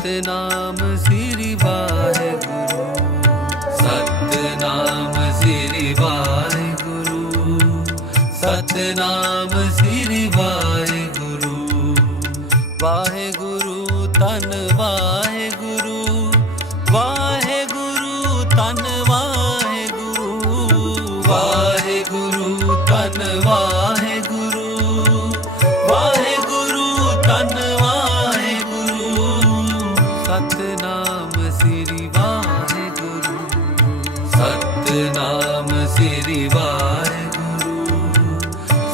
ਸਤਨਾਮ ਸ੍ਰੀ ਵਾਹਿਗੁਰੂ। ਸਤਨਾਮ ਸ੍ਰੀ ਵਾਹਿਗੁਰੂ। ਸਤਨਾਮ ਸ੍ਰੀ ਵਾਹਿਗੁਰੂ। ਵਾਹਿਗੁਰੂ ਤਨ ਵਾਹਿਗੁਰੂ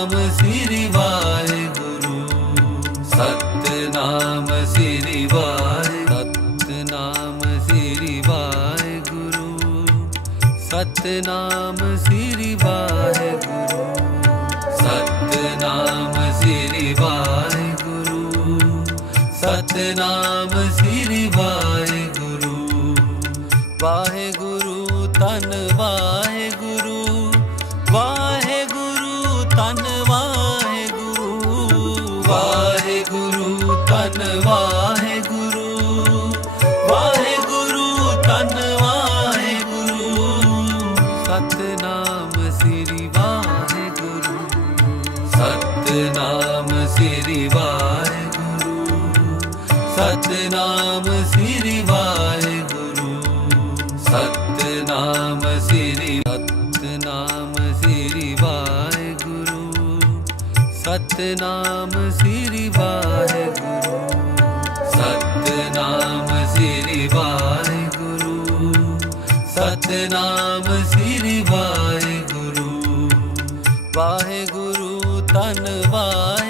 ਸਤਨਾਮ ਸ੍ਰੀ ਵਾਹਿਗੁਰੂ। ਸਤਨਾਮ ਸ੍ਰੀ ਵਾਹਿਗੁਰੂ। ਸਤਨਾਮ ਸ੍ਰੀ ਵਾਹਿਗੁਰੂ। ਸਤਨਾਮ ਸ੍ਰੀ ਵਾਹਿਗੁਰੂ। ਸਤਨਾਮ ਸ੍ਰੀ ਵਾਹਿਗੁਰੂ। ਸਤਨਾਮ ਸ੍ਰੀ ਵਾਹਿਗੁਰੂ। ਸਤਨਾਮ ਸ੍ਰੀ ਵਾਹਿਗੁਰੂ। ਸਤਨਾਮ ਸ੍ਰੀ ਵਾਹਿਗੁਰੂ। ਵਾਹਿਗੁਰੂ ਧੰਨ ਵਾਹਿ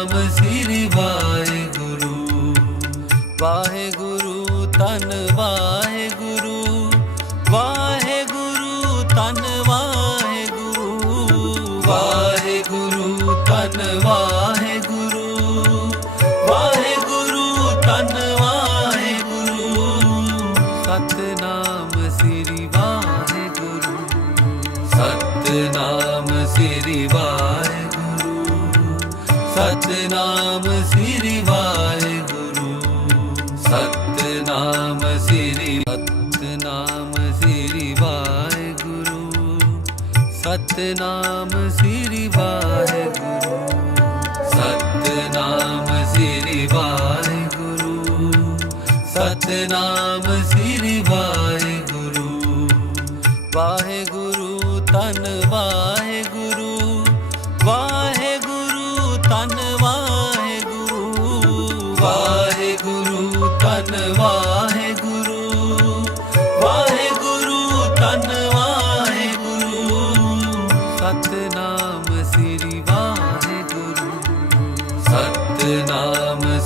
ਸਤਨਾਮ ਸ੍ਰੀ ਵਾਹਿਗੁਰੂ, ਸਤਨਾਮ ਸਤਨਾਮ ਸ੍ਰੀ ਵਾਹਿਗੁਰੂ ਸਤਨਾਮ ਸ੍ਰੀ ਸਤਨਾਮ ਸ੍ਰੀ ਵਾਹਿਗੁਰੂ, ਸਤਨਾਮ ਸ੍ਰੀ ਵਾਹਿਗੁਰੂ, ਸਤਨਾਮ ਸ੍ਰੀ ਵਾਹਿਗੁਰੂ, ਸਤਨਾਮ ਸ੍ਰੀ ਵਾਹਿਗੁਰੂ ਵਾਹਿਗੁਰੂ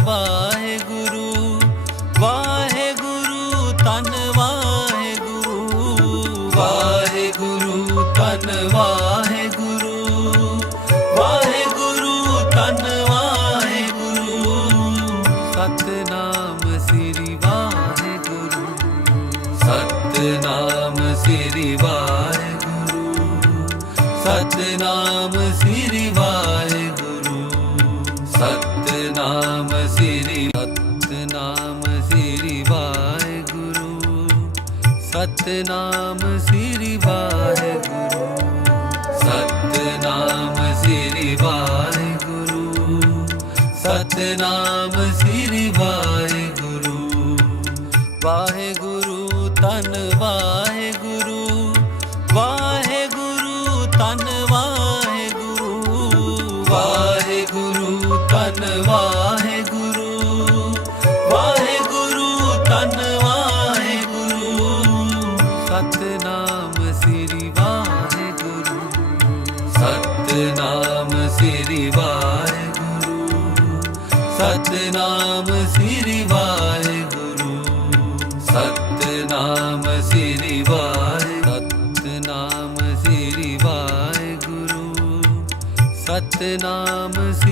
ਵਾਹਿਗੁਰੂ। ਸਤਨਾਮ ਸੀ। ਸ੍ਰੀ ਵਾਹਿਗੁਰੂ ਸਤਨਾਮ ਸ੍ਰੀ ਵਾਹਿਗੁਰੂ ਸਤਨਾਮ ਸ੍ਰੀ ਵਾਹਿਗੁਰੂ ਸਤਨਾਮ ਸ੍ਰੀ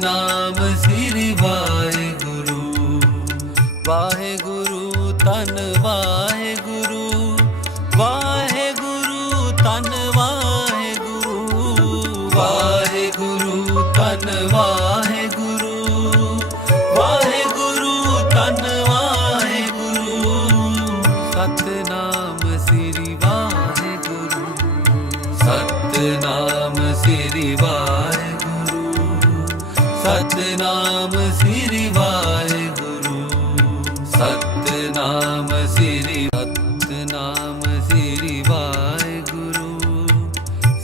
ਨਾਮ ਸ੍ਰੀ ਵਾਹਿਗੁਰੂ ਵਾਹਿ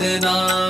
না